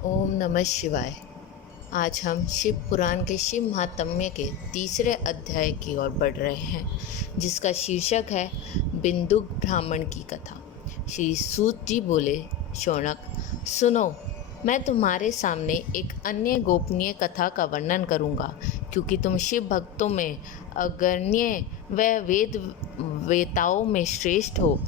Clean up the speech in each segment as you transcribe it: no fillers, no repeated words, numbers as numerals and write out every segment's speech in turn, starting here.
ओम नमः शिवाय। आज हम शिव पुराण के शिव महात्म्य के तीसरे अध्याय की ओर बढ़ रहे हैं, जिसका शीर्षक है बिंदुक ब्राह्मण की कथा। श्री सूत जी बोले, शौनक सुनो, मैं तुम्हारे सामने एक अन्य गोपनीय कथा का वर्णन करूंगा, क्योंकि तुम शिव भक्तों में अग्रण्य व वेद वेताओं में श्रेष्ठ हो।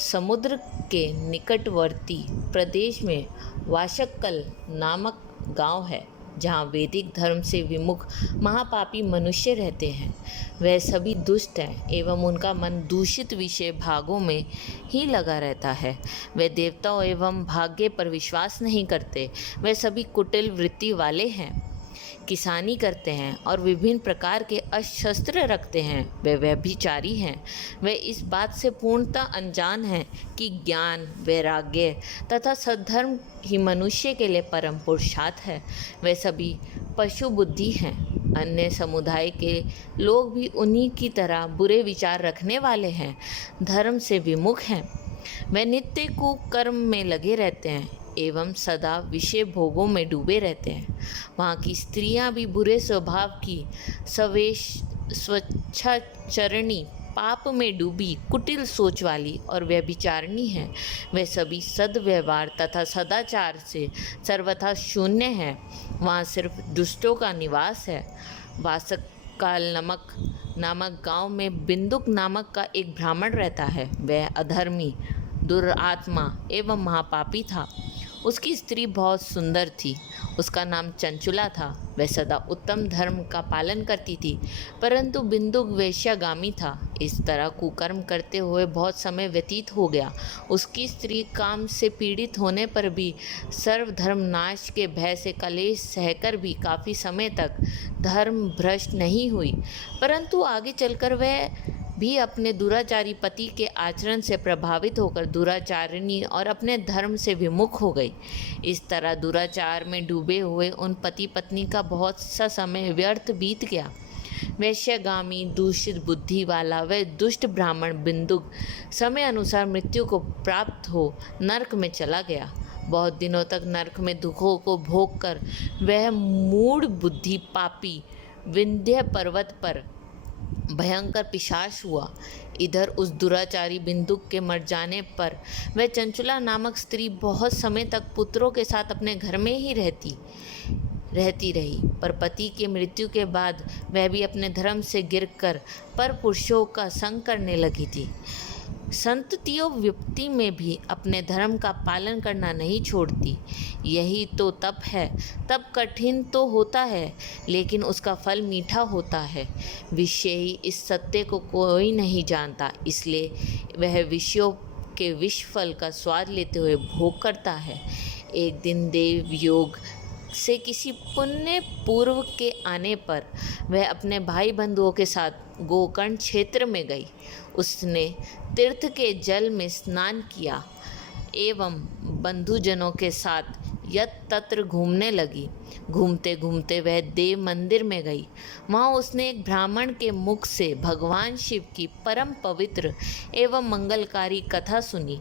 समुद्र के निकटवर्ती प्रदेश में वाशक्कल नामक गांव है, जहाँ वैदिक धर्म से विमुख महापापी मनुष्य रहते हैं। वह सभी दुष्ट हैं एवं उनका मन दूषित विषय भागों में ही लगा रहता है। वे देवताओं एवं भाग्य पर विश्वास नहीं करते। वे सभी कुटिल वृत्ति वाले हैं, किसानी करते हैं और विभिन्न प्रकार के अस्त्र शस्त्र रखते हैं। वे व्यभिचारी हैं। वे इस बात से पूर्णतः अनजान हैं कि ज्ञान, वैराग्य तथा सद्धर्म ही मनुष्य के लिए परम पुरुषार्थ है। वे सभी पशु बुद्धि हैं। अन्य समुदाय के लोग भी उन्हीं की तरह बुरे विचार रखने वाले हैं, धर्म से विमुख हैं। वे नित्य कुकर्म में लगे रहते हैं एवं सदा विषय भोगों में डूबे रहते हैं। वहाँ की स्त्रियां भी बुरे स्वभाव की, सवेश स्वच्छाचरणी, पाप में डूबी, कुटिल सोच वाली और व्यभिचारिणी हैं। वे सभी सद्व्यवहार तथा सदाचार से सर्वथा शून्य हैं। वहाँ सिर्फ दुष्टों का निवास है। वासकाल नामक गांव में बिंदुक नामक का एक ब्राह्मण रहता है। वह अधर्मी, दुरात्मा एवं महापापी था। उसकी स्त्री बहुत सुंदर थी। उसका नाम चंचुला था। वह सदा उत्तम धर्म का पालन करती थी, परंतु बिंदुक वेश्यागामी था। इस तरह कुकर्म करते हुए बहुत समय व्यतीत हो गया। उसकी स्त्री काम से पीड़ित होने पर भी सर्वधर्म नाश के भय से कलेश सहकर भी काफ़ी समय तक धर्म भ्रष्ट नहीं हुई, परंतु आगे चलकर वह भी अपने दुराचारी पति के आचरण से प्रभावित होकर दुराचारिणी और अपने धर्म से विमुख हो गई। इस तरह दुराचार में डूबे हुए उन पति पत्नी का बहुत सा समय व्यर्थ बीत गया। वैश्यगामी, दूषित बुद्धि वाला वह दुष्ट ब्राह्मण बिंदुक समय अनुसार मृत्यु को प्राप्त हो नरक में चला गया। बहुत दिनों तक नरक में दुखों को भोग कर वह मूढ़ बुद्धि पापी विंध्य पर्वत पर भयंकर पिशाच हुआ। इधर उस दुराचारी बिंदुक के मर जाने पर वह चंचुला नामक स्त्री बहुत समय तक पुत्रों के साथ अपने घर में ही रहती रही, पर पति की मृत्यु के बाद वह भी अपने धर्म से गिरकर पर पुरुषों का संग करने लगी थी। संततियों विपत्ति में भी अपने धर्म का पालन करना नहीं छोड़ती। यही तो तप है। तप कठिन तो होता है, लेकिन उसका फल मीठा होता है। विषयी इस सत्य को कोई नहीं जानता, इसलिए वह विषयों के विष फल का स्वाद लेते हुए भोग करता है। एक दिन देव योग से किसी पुण्य पूर्व के आने पर वह अपने भाई बंधुओं के साथ गोकर्ण क्षेत्र में गई। उसने तीर्थ के जल में स्नान किया एवं बंधुजनों के साथ यत्र तत्र घूमने लगी। घूमते घूमते वह देव मंदिर में गई। वहाँ उसने एक ब्राह्मण के मुख से भगवान शिव की परम पवित्र एवं मंगलकारी कथा सुनी।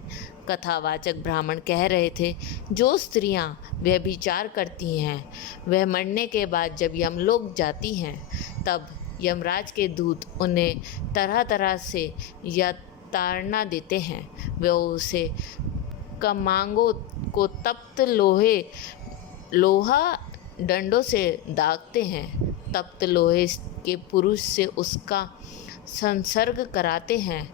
कथावाचक ब्राह्मण कह रहे थे, जो स्त्रियां व्यभिचार करती हैं, वह मरने के बाद जब यमलोक जाती हैं, तब यमराज के दूत उन्हें तरह तरह से यातना देते हैं। वे उसे कमांगों को तप्त लोहा डंडों से दागते हैं। तप्त लोहे के पुरुष से उसका संसर्ग कराते हैं।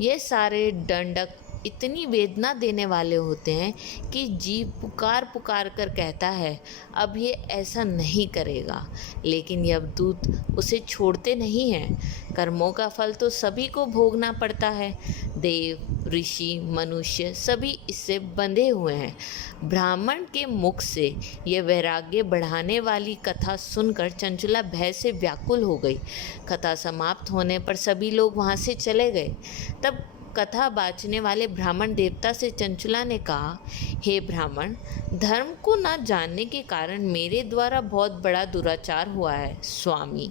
ये सारे दंडक इतनी वेदना देने वाले होते हैं कि जीव पुकार पुकार कर कहता है, अब ये ऐसा नहीं करेगा, लेकिन यमदूत उसे छोड़ते नहीं हैं। कर्मों का फल तो सभी को भोगना पड़ता है। देव, ऋषि, मनुष्य सभी इससे बंधे हुए हैं। ब्राह्मण के मुख से यह वैराग्य बढ़ाने वाली कथा सुनकर चंचुला भय से व्याकुल हो गई। कथा समाप्त होने पर सभी लोग वहाँ से चले गए। तब कथा बाँचने वाले ब्राह्मण देवता से चंचुला ने कहा, हे ब्राह्मण, धर्म को न जानने के कारण मेरे द्वारा बहुत बड़ा दुराचार हुआ है। स्वामी,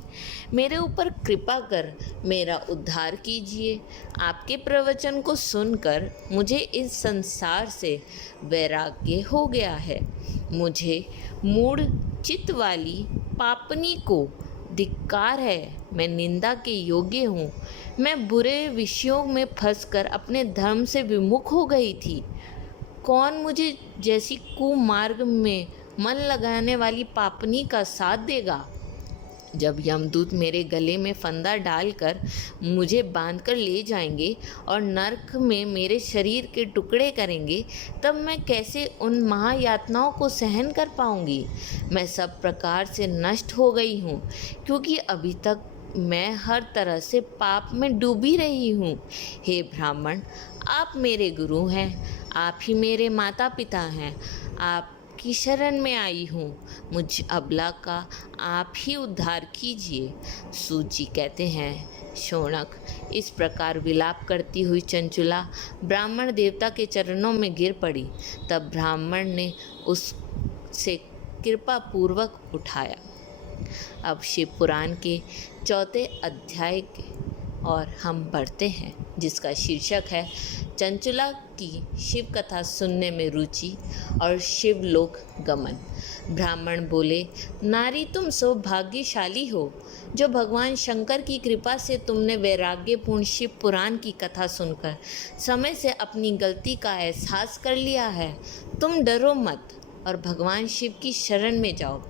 मेरे ऊपर कृपा कर मेरा उद्धार कीजिए। आपके प्रवचन को सुनकर मुझे इस संसार से वैराग्य हो गया है। मुझे मूढ़ चित्त वाली पापनी को धिक्कार है। मैं निंदा के योग्य हूँ। मैं बुरे विषयों में फंसकर अपने धर्म से विमुख हो गई थी। कौन मुझे जैसी कुमार्ग में मन लगाने वाली पापनी का साथ देगा? जब यमदूत मेरे गले में फंदा डालकर मुझे बांधकर ले जाएंगे और नरक में मेरे शरीर के टुकड़े करेंगे, तब मैं कैसे उन महायातनाओं को सहन कर पाऊंगी? मैं सब प्रकार से नष्ट हो गई हूँ, क्योंकि अभी तक मैं हर तरह से पाप में डूबी रही हूँ। हे ब्राह्मण, आप मेरे गुरु हैं, आप ही मेरे माता पिता हैं। आप की शरण में आई हूँ। मुझ अबला का आप ही उद्धार कीजिए। सूत जी कहते हैं, शौनक, इस प्रकार विलाप करती हुई चंचुला ब्राह्मण देवता के चरणों में गिर पड़ी। तब ब्राह्मण ने उससे कृपा पूर्वक उठाया। अब शिव पुराण के 4 अध्याय के और हम बढ़ते हैं, जिसका शीर्षक है चंचुला की शिव कथा सुनने में रुचि और शिवलोक गमन। ब्राह्मण बोले, नारी, तुम सौभाग्यशाली हो जो भगवान शंकर की कृपा से तुमने वैराग्यपूर्ण शिव पुराण की कथा सुनकर समय से अपनी गलती का एहसास कर लिया है। तुम डरो मत और भगवान शिव की शरण में जाओ।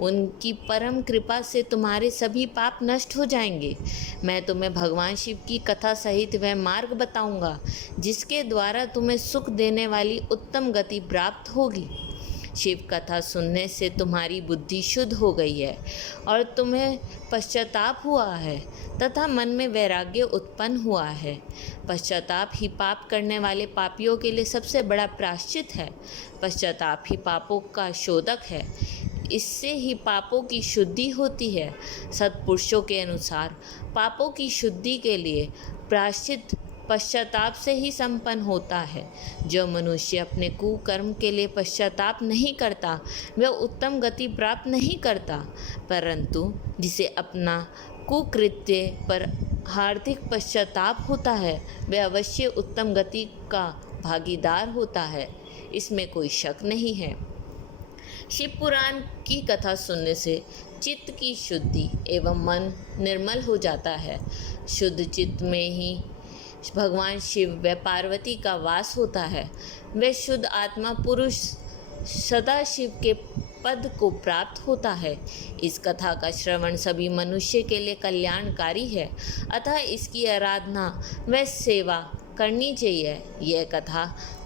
उनकी परम कृपा से तुम्हारे सभी पाप नष्ट हो जाएंगे। मैं तुम्हें भगवान शिव की कथा सहित वह मार्ग बताऊंगा जिसके द्वारा तुम्हें सुख देने वाली उत्तम गति प्राप्त होगी। शिव कथा सुनने से तुम्हारी बुद्धि शुद्ध हो गई है और तुम्हें पश्चाताप हुआ है तथा मन में वैराग्य उत्पन्न हुआ है। पश्चाताप ही पाप करने वाले पापियों के लिए सबसे बड़ा प्रायश्चित है। पश्चाताप ही पापों का शोधक है। इससे ही पापों की शुद्धि होती है। सत्पुरुषों के अनुसार पापों की शुद्धि के लिए प्रायश्चित पश्चाताप से ही संपन्न होता है। जो मनुष्य अपने कुकर्म के लिए पश्चाताप नहीं करता वह उत्तम गति प्राप्त नहीं करता, परंतु जिसे अपना कुकृत्य पर हार्दिक पश्चाताप होता है वह अवश्य उत्तम गति का भागीदार होता है। इसमें कोई शक नहीं है। शिव पुराण की कथा सुनने से चित्त की शुद्धि एवं मन निर्मल हो जाता है। शुद्ध चित्त में ही भगवान शिव व पार्वती का वास होता है। वह शुद्ध आत्मा पुरुष सदा शिव के पद को प्राप्त होता है। इस कथा का श्रवण सभी मनुष्य के लिए कल्याणकारी है, अतः इसकी आराधना व सेवा करनी चाहिए। यह कथा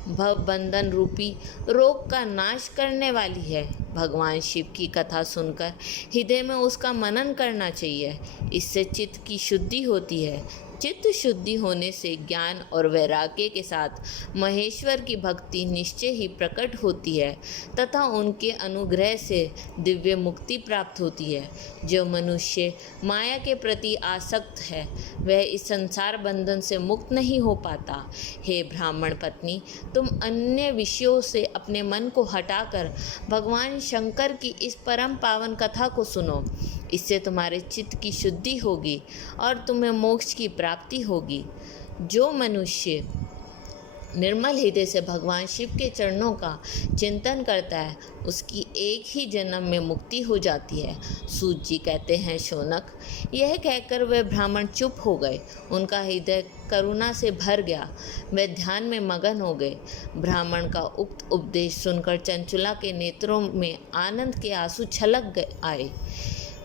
भव बंधन रूपी रोग का नाश करने वाली है। भगवान शिव की कथा सुनकर हृदय में उसका मनन करना चाहिए। इससे चित्त की शुद्धि होती है। चित्त शुद्धि होने से ज्ञान और वैराग्य के साथ महेश्वर की भक्ति निश्चय ही प्रकट होती है तथा उनके अनुग्रह से दिव्य मुक्ति प्राप्त होती है। जो मनुष्य माया के प्रति आसक्त है वह इस संसार बंधन से मुक्त नहीं हो पाता। हे ब्राह्मण पत्नी, तुम अन्य विषयों से अपने मन को हटाकर भगवान शंकर की इस परम पावन कथा को सुनो। इससे तुम्हारे चित्त की शुद्धि होगी और तुम्हें मोक्ष की प्राप्ति होगी। जो मनुष्य निर्मल हृदय से भगवान शिव के चरणों का चिंतन करता है उसकी एक ही जन्म में मुक्ति हो जाती है। सूत जी कहते हैं, शौनक, यह कहकर वे ब्राह्मण चुप हो गए। उनका हृदय करुणा से भर गया। वे ध्यान में मगन हो गए। ब्राह्मण का उक्त उपदेश सुनकर चंचुला के नेत्रों में आनंद के आंसू छलक आए।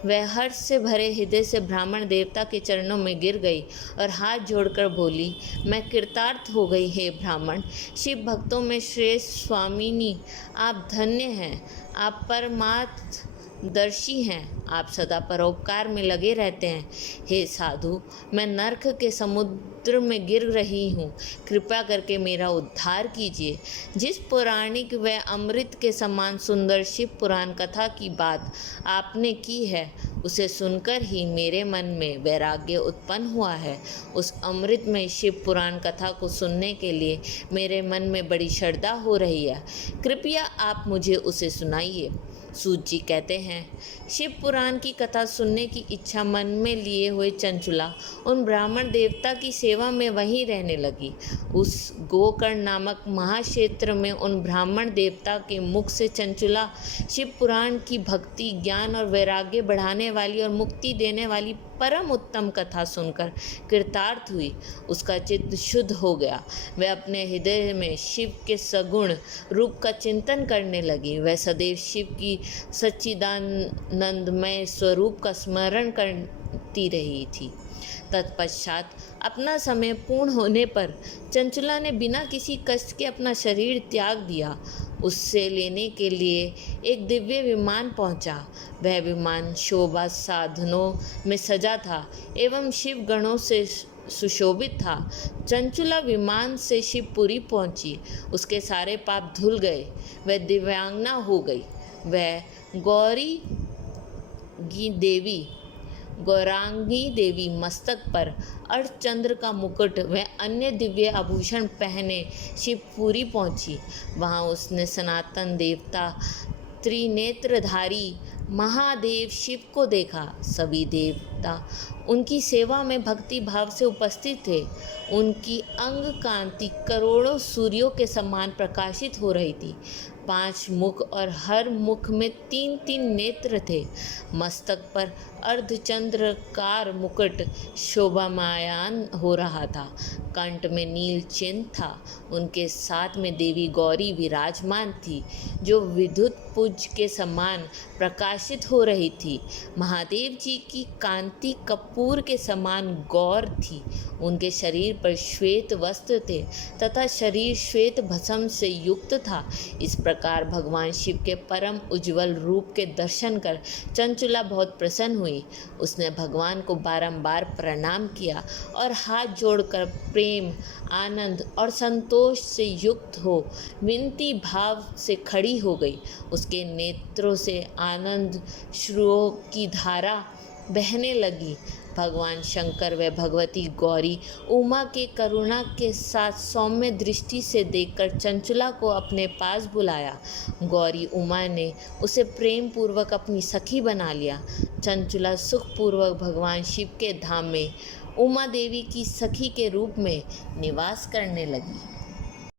वह हर्ष से भरे हृदय से ब्राह्मण देवता के चरणों में गिर गई और हाथ जोड़कर बोली, मैं कृतार्थ हो गई। हे ब्राह्मण, शिव भक्तों में श्रेष्ठ स्वामिनी, आप धन्य हैं। आप परमार्थ दर्शी हैं, आप सदा परोपकार में लगे रहते हैं। हे साधु, मैं नरक के समुद्र में गिर रही हूँ, कृपया करके मेरा उद्धार कीजिए। जिस पौराणिक व अमृत के समान सुंदर शिव पुराण कथा की बात आपने की है, उसे सुनकर ही मेरे मन में वैराग्य उत्पन्न हुआ है। उस अमृत में शिव पुराण कथा को सुनने के लिए मेरे मन में बड़ी श्रद्धा हो रही है। कृपया आप मुझे उसे सुनाइए। सूत जी कहते हैं, शिव पुराण की कथा सुनने की इच्छा मन में लिए हुए चंचुला उन ब्राह्मण देवता की सेवा में वहीं रहने लगी। उस गोकर्ण नामक महाक्षेत्र में उन ब्राह्मण देवता के मुख से चंचुला शिव पुराण की भक्ति, ज्ञान और वैराग्य बढ़ाने वाली और मुक्ति देने वाली परम उत्तम कथा सुनकर कृतार्थ हुई। उसका चित्त शुद्ध हो गया। वह अपने हृदय में शिव के सगुण रूप का चिंतन करने लगी। वह सदैव शिव की सच्चिदानंदमय स्वरूप का स्मरण करती रही थी। तत्पश्चात अपना समय पूर्ण होने पर चंचुला ने बिना किसी कष्ट के अपना शरीर त्याग दिया। उससे लेने के लिए एक दिव्य विमान पहुंचा। वह विमान शोभा साधनों में सजा था एवं शिव गणों से सुशोभित था। चंचुला विमान से शिवपुरी पहुंची। उसके सारे पाप धुल गए। वह दिव्यांगना हो गई। वह गौरांगी देवी मस्तक पर अर्धचंद्र का मुकुट व अन्य दिव्य आभूषण पहने शिवपुरी पहुंची। वहां उसने सनातन देवता त्रिनेत्रधारी महादेव शिव को देखा। सभी देवता उनकी सेवा में भक्ति भाव से उपस्थित थे। उनकी अंग कांति करोड़ों सूर्यों के समान प्रकाशित हो रही थी। 5 मुख और हर मुख में 3-3 नेत्र थे। मस्तक पर अर्धचंद्राकार मुकुट शोभामायन हो रहा था। कंठ में नील चिन्ह था। उनके साथ में देवी गौरी विराजमान थी, जो विद्युत पुंज के समान प्रकाशित हो रही थी। महादेव जी की कांति कपूर के समान गौर थी। उनके शरीर पर श्वेत वस्त्र थे तथा शरीर श्वेत भस्म से युक्त था। इस प्रकार भगवान शिव के परम उज्ज्वल रूप के दर्शन कर चंचुला बहुत प्रसन्न हुई। उसने भगवान को बारंबार प्रणाम किया और हाथ जोड़कर प्रेम, आनंद और संतोष से युक्त हो विनती भाव से खड़ी हो गई। उसके नेत्रों से आनंद श्रुओं की धारा बहने लगी। भगवान शंकर व भगवती गौरी उमा के करुणा के साथ सौम्य दृष्टि से देखकर चंचुला को अपने पास बुलाया। गौरी उमा ने उसे प्रेम पूर्वक अपनी सखी बना लिया। चंचुला सुखपूर्वक भगवान शिव के धाम में उमा देवी की सखी के रूप में निवास करने लगी।